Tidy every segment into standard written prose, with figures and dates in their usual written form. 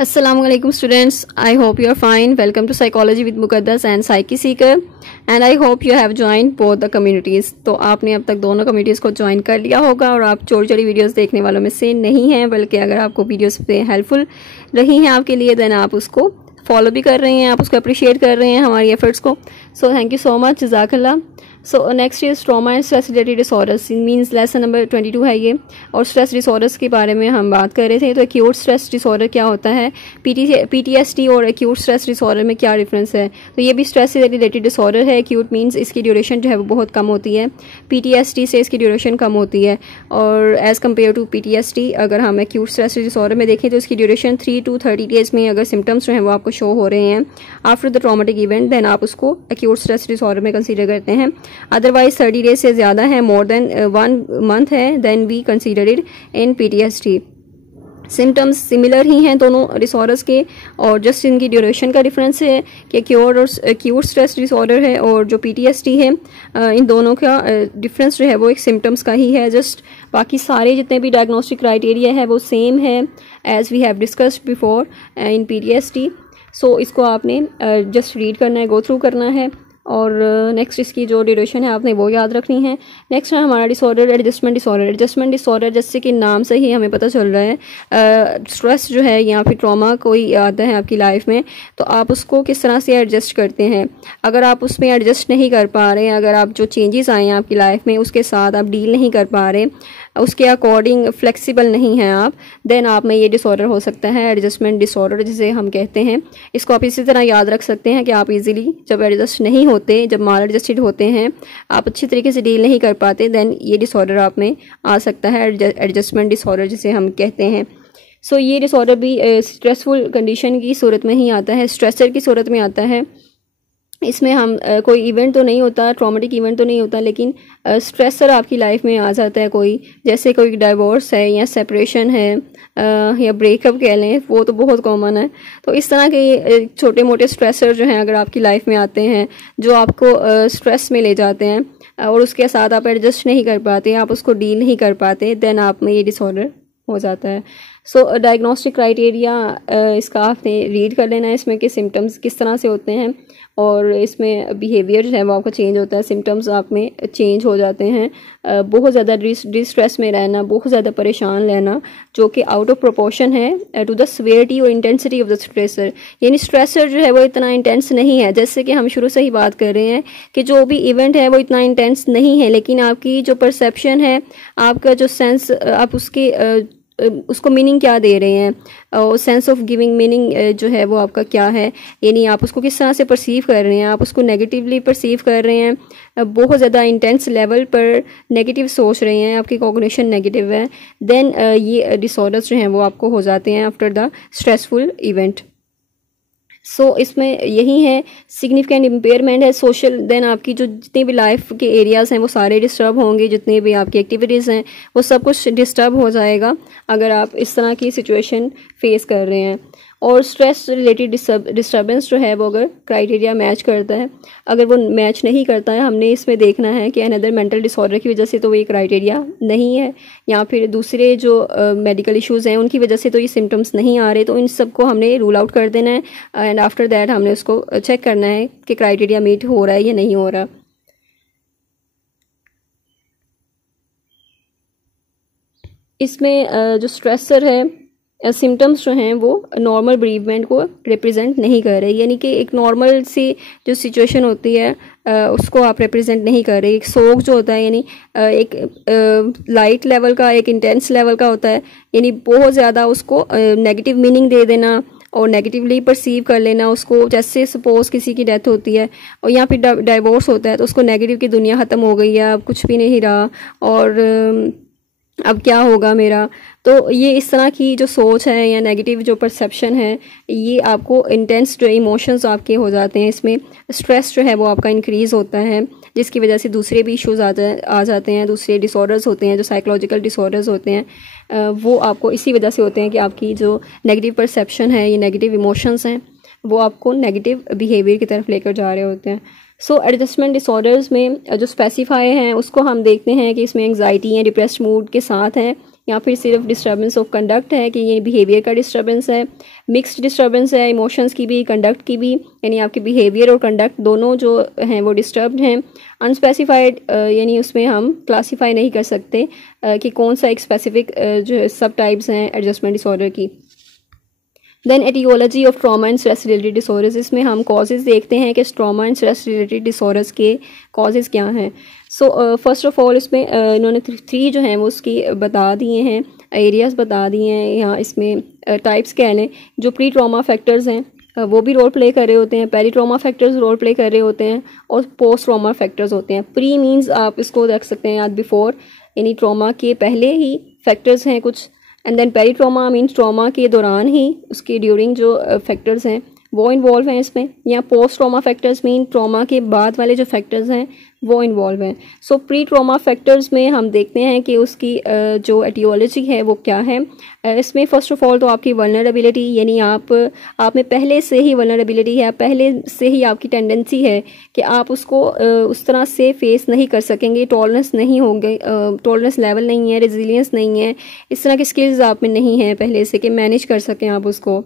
Assalamualaikum students. I hope you are fine. Welcome to Psychology with Muqaddas and Psyche Seeker. And I hope you have joined both the communities. तो आपने अब तक दोनों communities को join कर लिया होगा और आप छोटी छोटी वीडियोस देखने वालों में से नहीं हैं, बल्कि अगर आपको वीडियोस पे हेल्पफुल रही हैं आपके लिए, देन आप उसको फॉलो भी कर रहे हैं, आप उसको अप्रिशिएट कर रहे हैं हमारी एफर्ट्स को. So thank you so much, जज़ाकल्लाह. So next is trauma and stress related disorders, means lesson number 22 है ये. और स्ट्रेस डिसऑर्डर्स के बारे में हम बात कर रहे थे. तो एक्यूट स्ट्रेस डिसऑर्डर क्या होता है, PTSD और एक्यूट स्ट्रेस डिसऑर्डर में क्या डिफरेंस है. तो ये भी स्ट्रेस से रिलेटेड डिसऑर्डर है. एक्यूट मींस इसकी ड्यूरेशन जो है वो बहुत कम होती है, PTSD से इसकी ड्यूरेशन कम होती है. और एज़ कम्पेयर टू PTSD अगर हम एक्यूट स्ट्रेस डिसऑर्डर में देखें तो इसकी ड्यूरेशन 3 to 30 डेज़ में अगर सिम्टम्स जो हैं वो आपको शो हो रहे हैं after the traumatic event, then आप उसको एक्यूट स्ट्रेस डिसऑर्डर में कंसीडर करते हैं. अदरवाइज 30 डेज से ज़्यादा है, मोर देन 1 मंथ है, then we consider it in PTSD. Symptoms similar ही हैं दोनों डिसऑर्डर्स के, और जस्ट इनकी ड्यूरेशन का डिफरेंस है कि एक्यूट स्ट्रेस डिसऑर्डर है और जो PTSD है, इन दोनों का डिफरेंस जो है वो एक सिम्टम्स का ही है जस्ट. बाकी सारे जितने भी डायग्नोस्टिक क्राइटेरिया है वो सेम है as we have discussed before in PTSD. So इसको आपने जस्ट रीड करना है, गो थ्रू करना है. और नेक्स्ट इसकी जो ड्यूरेशन है आपने वो याद रखनी है. नेक्स्ट है हमारा disorder adjustment disorder. Adjustment disorder जैसे कि नाम से ही हमें पता चल रहा है, स्ट्रेस जो है या फिर ट्रॉमा कोई आता है आपकी लाइफ में, तो आप उसको किस तरह से एडजस्ट करते हैं. अगर आप उसमें एडजस्ट नहीं कर पा रहे हैं, अगर आप जो चेंजेस आए हैं आपकी लाइफ में उसके साथ आप डील नहीं कर पा रहे, उसके अकॉर्डिंग फ्लेक्सिबल नहीं हैं आप, देन आप में ये डिसऑर्डर हो सकता है, एडजस्टमेंट डिसऑर्डर जिसे हम कहते हैं. इसको आप इसी तरह याद रख सकते हैं कि आप इजीली जब एडजस्ट नहीं होते, जब माल एडजस्टेड होते हैं, आप अच्छी तरीके से डील नहीं कर पाते, देन ये डिसऑर्डर आप में आ सकता है, एडजस्टमेंट डिसऑर्डर जिसे हम कहते हैं. सो ये डिसऑर्डर भी स्ट्रेसफुल कंडीशन की सूरत में ही आता है, स्ट्रेसर की सूरत में आता है. इसमें हम कोई इवेंट तो नहीं होता, ट्रॉमेटिक इवेंट तो नहीं होता, लेकिन स्ट्रेसर आपकी लाइफ में आ जाता है कोई, जैसे कोई डाइवोर्स है या सेपरेशन है या ब्रेकअप कह लें, वो तो बहुत कॉमन है. तो इस तरह के छोटे मोटे स्ट्रेसर जो हैं अगर आपकी लाइफ में आते हैं जो आपको स्ट्रेस में ले जाते हैं और उसके साथ आप एडजस्ट नहीं कर पाते, आप उसको डील नहीं कर पाते, देन आप में ये डिसऑर्डर हो जाता है. सो डायग्नोस्टिक क्राइटेरिया इसका आपने रीड कर लेना है, इसमें के सिम्टम्स किस तरह से होते हैं और इसमें बिहेवियर जो है वो आपका चेंज होता है, सिम्टम्स आप में चेंज हो जाते हैं. बहुत ज़्यादा डिस्ट्रेस में रहना, बहुत ज़्यादा परेशान रहना जो कि आउट ऑफ प्रोपोर्शन है टू द सीवियरिटी और इंटेंसिटी ऑफ द स्ट्रेसर. यानी स्ट्रेसर जो है वो इतना इंटेंस नहीं है, जैसे कि हम शुरू से ही बात कर रहे हैं कि जो भी इवेंट है वो इतना इंटेंस नहीं है, लेकिन आपकी जो परसेप्शन है, आपका जो सेंस, आप उसको मीनिंग क्या दे रहे हैं, और सेंस ऑफ गिविंग मीनिंग जो है वो आपका क्या है, यानी आप उसको किस तरह से परसीव कर रहे हैं. आप उसको नेगेटिवली परसीव कर रहे हैं, बहुत ज़्यादा इंटेंस लेवल पर नेगेटिव सोच रहे हैं, आपकी कॉग्निशन नेगेटिव है, देन ये डिसऑर्डर्स जो हैं वो आपको हो जाते हैं आफ्टर द स्ट्रेसफुल इवेंट. सो इसमें यही है, सिग्निफिकेंट इम्पेयरमेंट है सोशल, देन आपकी जो जितने भी लाइफ के एरियाज़ हैं वो सारे डिस्टर्ब होंगे, जितने भी आपकी एक्टिविटीज़ हैं वो सब कुछ डिस्टर्ब हो जाएगा अगर आप इस तरह की सिचुएशन फेस कर रहे हैं. और स्ट्रेस रिलेटेड डिस्टर्बेंस जो है वो अगर क्राइटेरिया मैच करता है, अगर वो मैच नहीं करता है, हमने इसमें देखना है कि अनदर मेंटल डिसऑर्डर की वजह से तो ये क्राइटेरिया नहीं है, या फिर दूसरे जो मेडिकल इश्यूज़ हैं उनकी वजह से तो ये सिम्टम्स नहीं आ रहे, तो इन सब को हमने रूल आउट कर देना है. एंड आफ्टर दैट हमने उसको चेक करना है कि क्राइटेरिया मीट हो रहा है या नहीं हो रहा. इसमें जो स्ट्रेसर है, सिम्टम्स जो हैं वो नॉर्मल ब्रीवमेंट को रिप्रेजेंट नहीं कर रहे, यानी कि एक नॉर्मल सी जो सिचुएशन होती है उसको आप रिप्रेजेंट नहीं कर रहे. एक सोग जो होता है, यानी एक लाइट लेवल का, एक इंटेंस लेवल का होता है, यानी बहुत ज़्यादा उसको नेगेटिव मीनिंग दे देना और नेगेटिवली परसीव कर लेना उसको. जैसे सपोज किसी की डेथ होती है और यहाँ फिर डाइवोर्स होता है, तो उसको नेगेटिव की दुनिया ख़त्म हो गई है, अब कुछ भी नहीं रहा और अब क्या होगा मेरा. तो ये इस तरह की जो सोच है या नेगेटिव जो परसेप्शन है, ये आपको इंटेंस जो इमोशंस आपके हो जाते हैं, इसमें स्ट्रेस जो है वो आपका इंक्रीज़ होता है, जिसकी वजह से दूसरे भी इश्यूज आ जाते हैं, दूसरे डिसऑर्डर्स होते हैं, जो साइकोलॉजिकल डिसऑर्डर्स होते हैं वो आपको इसी वजह से होते हैं कि आपकी जो नेगेटिव परसेप्शन है, ये नेगेटिव इमोशंस हैं, वो आपको नेगेटिव बिहेवियर की तरफ लेकर जा रहे होते हैं. सो एडजस्टमेंट डिसऑर्डर्स में जो स्पेसिफाई हैं उसको हम देखते हैं कि इसमें एंग्जाइटी या डिप्रेस्ड मूड के साथ हैं, या फिर सिर्फ डिस्टर्बेंस ऑफ कंडक्ट है कि ये बिहेवियर का डिस्टर्बेंस है, मिक्स्ड डिस्टर्बेंस है, इमोशंस की भी, कंडक्ट की भी, यानी आपके बिहेवियर और कंडक्ट दोनों जो हैं वो डिस्टर्ब्ड हैं। अनस्पेसिफाइड यानी उसमें हम क्लासीफाई नहीं कर सकते कि कौन सा एक स्पेसिफिक जो सब टाइप्स हैं एडजस्टमेंट डिसऑर्डर की। Then etiology of trauma and stress related disorders, इसमें हम कॉजेज देखते हैं कि trauma and stress related disorders के कॉजेज क्या हैं। सो फर्स्ट ऑफ ऑल इसमें इन्होंने 3 जो हैं वो उसकी बता दिए हैं, एरियाज़ बता दिए हैं, यहाँ इसमें टाइप्स कह लें। जो प्री ट्रॉमा फैक्टर्स हैं वो भी रोल प्ले कर रहे होते हैं, peri trauma factors role play कर रहे होते हैं, और पोस्ट ट्रॉमा फैक्टर्स होते हैं। प्री मीन्स आप इसको रख सकते हैं याद बिफोर, यानी ट्रॉमा के पहले ही फैक्टर्स हैं कुछ, and then peri trauma means trauma के दौरान ही उसके ड्यूरिंग जो फैक्टर्स हैं वो इन्वॉल्व हैं इसमें। या post trauma factors mean trauma के बाद वाले जो फैक्टर्स हैं वो इन्वॉल्व हैं। सो प्री ट्रॉमा फैक्टर्स में हम देखते हैं कि उसकी जो एटियोलॉजी है वो क्या है। इसमें फ़र्स्ट ऑफ ऑल तो आपकी वल्नरेबिलिटी, यानी आप में पहले से ही वल्नरेबिलिटी है, पहले से ही आपकी टेंडेंसी है कि आप उसको उस तरह से फेस नहीं कर सकेंगे, टॉलरेंस नहीं होंगे, टॉलरेंस लेवल नहीं है, रेजिलियंस नहीं है, इस तरह की स्किल्स आप में नहीं है पहले से कि मैनेज कर सकें आप उसको।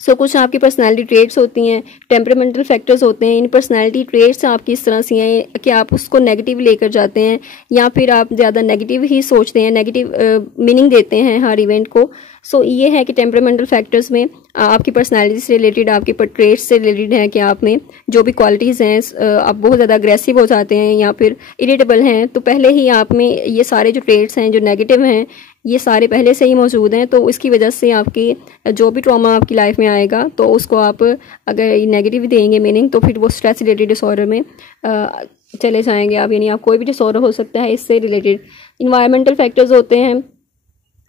सो कुछ आपकी पर्सनालिटी ट्रेट्स होती हैं, टेम्परामेंटल फैक्टर्स होते हैं। इन पर्सनालिटी ट्रेट्स आपकी इस तरह से हैं कि आप उसको नेगेटिव लेकर जाते हैं, या फिर आप ज़्यादा नेगेटिव ही सोचते हैं, नेगेटिव मीनिंग देते हैं हर इवेंट को। सो ये है कि टेम्परामेंटल फैक्टर्स में आपकी पर्सनालिटी से रिलेटेड, आपके ट्रेट्स से रिलेटेड है कि आप में जो भी क्वालिटीज़ हैं, आप बहुत ज़्यादा अग्रेसिव हो जाते हैं या फिर इरिटेबल हैं, तो पहले ही आप में ये सारे जो ट्रेट्स हैं जो नेगेटिव हैं ये सारे पहले से ही मौजूद हैं। तो इसकी वजह से आपकी जो भी ट्रॉमा आपकी लाइफ में आएगा तो उसको आप अगर नेगेटिव देंगे मीनिंग, तो फिर वो स्ट्रेस रिलेटेड डिसऑर्डर में चले जाएंगे आप, यानी आप कोई भी डिसऑर्डर हो सकता है इससे रिलेटेड। इन्वायरमेंटल फैक्टर्स होते हैं,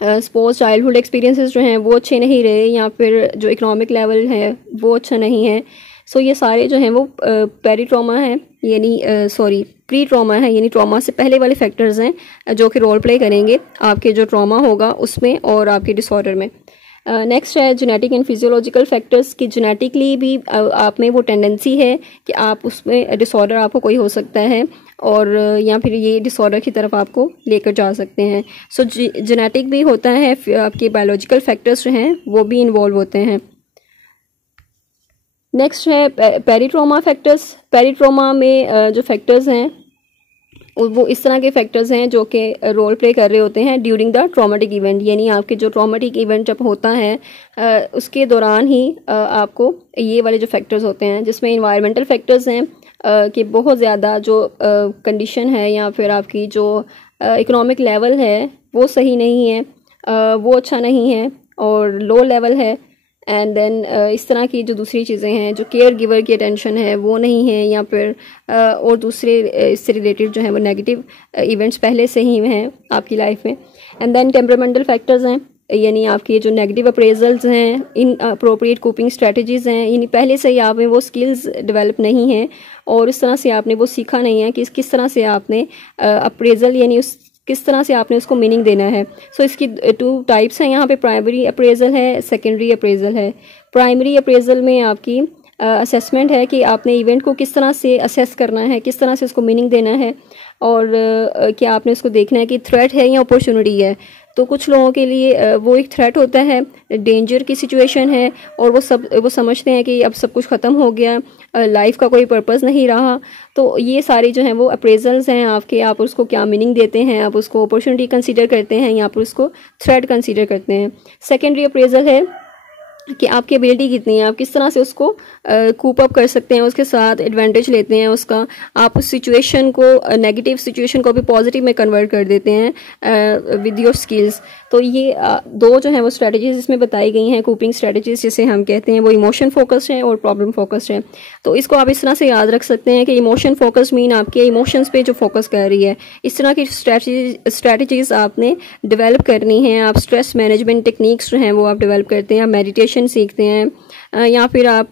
सपोज चाइल्डहुड एक्सपीरियंसेस जो हैं वो अच्छे नहीं रहे, या फिर जो इकोनॉमिक लेवल है वो अच्छा नहीं है। सो ये सारे जो हैं वो पेरी ट्रॉमा है, यानी प्री ट्रॉमा है, यानी ट्रॉमा से पहले वाले फैक्टर्स हैं जो कि रोल प्ले करेंगे आपके जो ट्रॉमा होगा उसमें और आपके डिसऑर्डर में। नेक्स्ट है जेनेटिक एंड फिजियोलॉजिकल फैक्टर्स की जेनेटिकली भी आप में वो टेंडेंसी है कि आप उसमें डिसऑर्डर आपको कोई हो सकता है, और या फिर ये डिसऑर्डर की तरफ आपको लेकर जा सकते हैं। सो जेनेटिक भी होता है, आपके बायोलॉजिकल फैक्टर्स जो हैं वो भी इन्वॉल्व होते हैं। नेक्स्ट है peri trauma factors. Peri trauma में जो फैक्टर्स हैं वो इस तरह के फैक्टर्स हैं जो कि रोल प्ले कर रहे होते हैं ड्यूरिंग द ट्रॉमेटिक इवेंट, यानी आपके जो ट्रॉमेटिक इवेंट जब होता है उसके दौरान ही आपको ये वाले जो फैक्टर्स होते हैं, जिसमें इन्वायरमेंटल फैक्टर्स हैं कि बहुत ज़्यादा जो कंडीशन है या फिर आपकी जो इकोनॉमिक लेवल है वो सही नहीं है, वो अच्छा नहीं है और लो लेवल है। एंड देन इस तरह की जो दूसरी चीज़ें हैं, जो केयर गिवर की अटेंशन है वो नहीं है, या फिर और दूसरे इससे रिलेटेड जो है वो नेगेटिव इवेंट्स पहले से ही हैं आपकी लाइफ में। एंड देन टेम्परामेंटल फैक्टर्स हैं, यानी आपकी जो नेगेटिव अप्रेजल्स हैं, इन अप्रोप्रिएट कोपिंग स्ट्रेटजीज़ हैं, यानी पहले से ही आप में वो स्किल्स डेवलप नहीं हैं और इस तरह से आपने वो सीखा नहीं है कि किस तरह से आपने अप्रेजल यानी उस किस तरह से आपने उसको मीनिंग देना है। सो इसकी 2 टाइप्स हैं यहाँ पे, प्राइमरी अप्रेजल है, सेकेंडरी अप्रेजल है। प्राइमरी अप्रेजल में आपकी असेसमेंट है कि आपने इवेंट को किस तरह से असेस करना है, किस तरह से उसको मीनिंग देना है, और क्या आपने उसको देखना है कि थ्रेट है या अपॉर्चुनिटी है। तो कुछ लोगों के लिए वो एक थ्रेट होता है, डेंजर की सिचुएशन है, और वो समझते हैं कि अब सब कुछ ख़त्म हो गया, लाइफ का कोई पर्पस नहीं रहा। तो ये सारी जो हैं वो अप्रेजल्स हैं आपके, आप उसको क्या मीनिंग देते हैं, आप उसको अपॉर्चुनिटी कंसीडर करते हैं या फिर उसको थ्रेट कंसीडर करते हैं। सेकेंडरी अप्रेजल है कि आपकी एबिलिटी कितनी है, आप किस तरह से उसको कूप अप कर सकते हैं, उसके साथ एडवांटेज लेते हैं उसका, आप उस सिचुएशन को, नेगेटिव सिचुएशन को भी पॉजिटिव में कन्वर्ट कर देते हैं विद योर स्किल्स। तो ये 2 जो हैं वो स्ट्रेटजीज इसमें बताई गई हैं, कूपिंग स्ट्रेटजीज जिसे हम कहते हैं, वो इमोशन फोकस्ड है और प्रॉब्लम फोकस्ड है। तो इसको आप इस तरह से याद रख सकते हैं कि इमोशन फोकस्ड मीन आपके इमोशंस पे जो फोकस कर रही है, इस तरह की स्ट्रेटजीज आपने डेवलप करनी है। आप स्ट्रेस मैनेजमेंट टेक्निक्स जो हैं वो आप डेवलप करते हैं, आप मेडिटेशन सीखते हैं, या फिर आप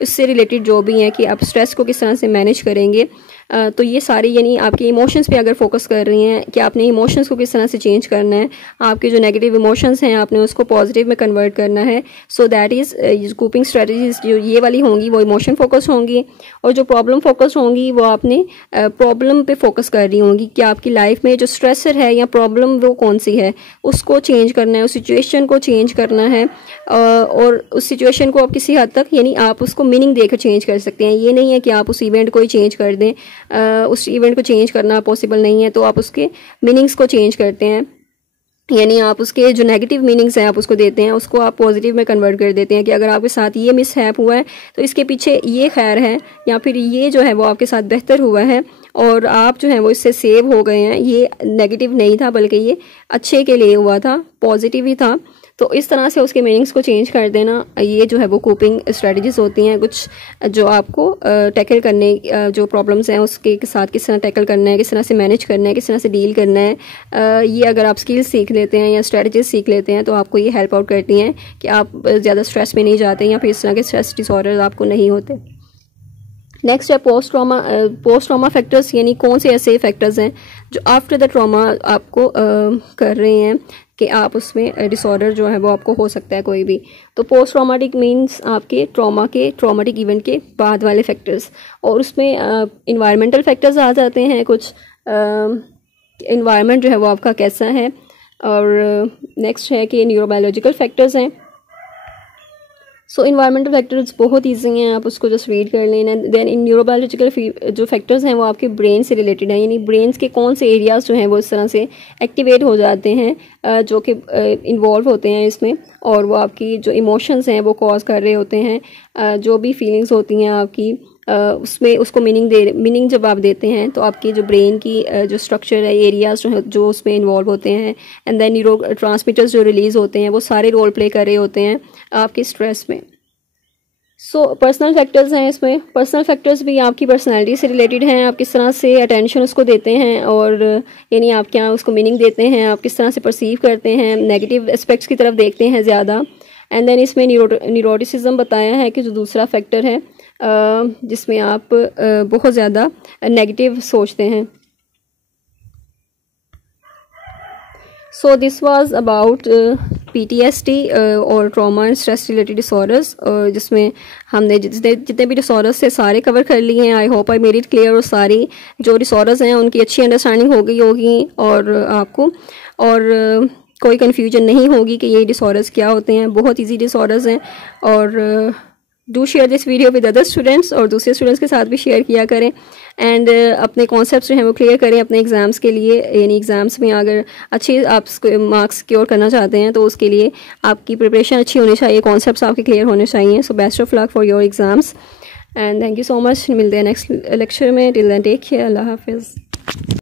इससे रिलेटेड जो भी है कि आप स्ट्रेस को किस तरह से मैनेज करेंगे। तो ये सारी यानी आपके इमोशंस पे अगर फोकस कर रही हैं कि आपने इमोशंस को किस तरह से चेंज करना है, आपके जो नेगेटिव इमोशंस हैं आपने उसको पॉजिटिव में कन्वर्ट करना है। So that is coping strategies जो ये वाली होंगी वो इमोशन फोकस होंगी, और जो प्रॉब्लम फोकस होंगी वो आपने प्रॉब्लम पे फोकस कर रही होंगी कि आपकी लाइफ में जो स्ट्रेसर है या प्रॉब्लम वो कौन सी है, उसको चेंज करना है, उस सिचुएशन को चेंज करना है। और उस सिचुएशन को आप किसी हद तक यानी आप उसको मीनिंग देकर चेंज कर सकते हैं। ये नहीं है कि आप उस इवेंट को ही चेंज कर दें, उस इवेंट को चेंज करना पॉसिबल नहीं है, तो आप उसके मीनिंग्स को चेंज करते हैं, यानी आप उसके जो नेगेटिव मीनिंग्स हैं आप उसको देते हैं, उसको आप पॉजिटिव में कन्वर्ट कर देते हैं कि अगर आपके साथ ये मिसहैप हुआ है तो इसके पीछे ये खैर है, या फिर ये जो है वो आपके साथ बेहतर हुआ है और आप जो है वो इससे सेव हो गए हैं, ये नेगेटिव नहीं था बल्कि ये अच्छे के लिए हुआ था, पॉजिटिव ही था। तो इस तरह से उसके मीनिंग्स को चेंज कर देना, ये जो है वो कोपिंग स्ट्रेटजीज होती हैं कुछ जो आपको टैकल करने जो प्रॉब्लम्स हैं उसके साथ किस तरह टैकल करना है, किस तरह से मैनेज करना है, किस तरह से डील करना है। ये अगर आप स्किल्स सीख लेते हैं या स्ट्रेटजीज सीख लेते हैं तो आपको ये हेल्प आउट करती हैं कि आप ज़्यादा स्ट्रेस में नहीं जाते या फिर इस तरह के स्ट्रेस डिसऑर्डर आपको नहीं होते। नेक्स्ट है पोस्ट ट्रॉमा फैक्टर्स, यानी कौन से ऐसे फैक्टर्स हैं जो आफ्टर द ट्रॉमा आपको कर रहे हैं कि आप उसमें डिसऑर्डर जो है वो आपको हो सकता है कोई भी। तो पोस्ट ट्रॉमाटिक मीन्स आपके ट्रॉमाटिक इवेंट के बाद वाले फैक्टर्स, और उसमें इन्वायरमेंटल फैक्टर्स आ जाते हैं कुछ, इन्वायरमेंट जो है वो आपका कैसा है। और नेक्स्ट है कि न्यूरोबायोलॉजिकल फैक्टर्स हैं। सो इन्वायरमेंटल फैक्टर्स बहुत ईजी हैं, आप उसको जस्ट रीड कर लेना। देन इन न्यूरोबायोलॉजिकल जो फैक्टर्स हैं वो आपके ब्रेन से रिलेटेड हैं, यानी ब्रेन के कौन से एरियाज जो हैं वो इस तरह से एक्टिवेट हो जाते हैं जो कि इन्वॉल्व होते हैं इसमें, और वो आपकी जो इमोशंस हैं वो कॉज कर रहे होते हैं, जो भी फीलिंग्स होती हैं आपकी उसमें उसको मीनिंग जब आप देते हैं तो आपकी जो ब्रेन की जो स्ट्रक्चर है, एरियाज जो उसमें इन्वॉल्व होते हैं, एंड देन न्यूरो ट्रांसमीटर्स जो रिलीज होते हैं वो सारे रोल प्ले कर रहे होते हैं आपके स्ट्रेस में। सो पर्सनल फैक्टर्स हैं इसमें। पर्सनल फैक्टर्स भी आपकी पर्सनैलिटी से रिलेटेड हैं, आप किस तरह से अटेंशन उसको देते हैं, और यानी आप क्या उसको मीनिंग देते हैं, आप किस तरह से परसीव करते हैं, नेगेटिव एस्पेक्ट्स की तरफ देखते हैं ज़्यादा। एंड देन इसमें न्यूरोटिसिज्म बताया है कि जो दूसरा फैक्टर है जिसमें आप बहुत ज़्यादा नेगेटिव सोचते हैं। So this was about PTSD और trauma and stress related disorders, जिसमें हमने जितने भी डिसऑर्डर्स थे सारे कवर कर लिए हैं। I hope I made it clear, और सारी जो डिसऑर्डर्स हैं उनकी अच्छी अंडरस्टैंडिंग हो गई होगी और आपको और कोई कन्फ्यूजन नहीं होगी कि ये डिसऑर्डर्स क्या होते हैं। बहुत ईजी डिसऑर्डर्स हैं, और do share this video with other students, और दूसरे स्टूडेंट्स के साथ भी शेयर किया करें। एंड अपने कॉन्सेप्ट्स जो हैं वो क्लियर करें अपने एग्ज़ाम्स के लिए, यानी एग्ज़ाम्स में अगर अच्छे आप मार्क्स सिक्योर करना चाहते हैं तो उसके लिए आपकी प्रिपरेशन अच्छी होनी चाहिए, कॉन्सेप्ट्स आपके क्लियर होने चाहिए। So best of luck for your exams and thank you so much. मिलते हैं नेक्स्ट लेक्चर में। टिल देन टेक केयर, अल्लाह हाफिज़।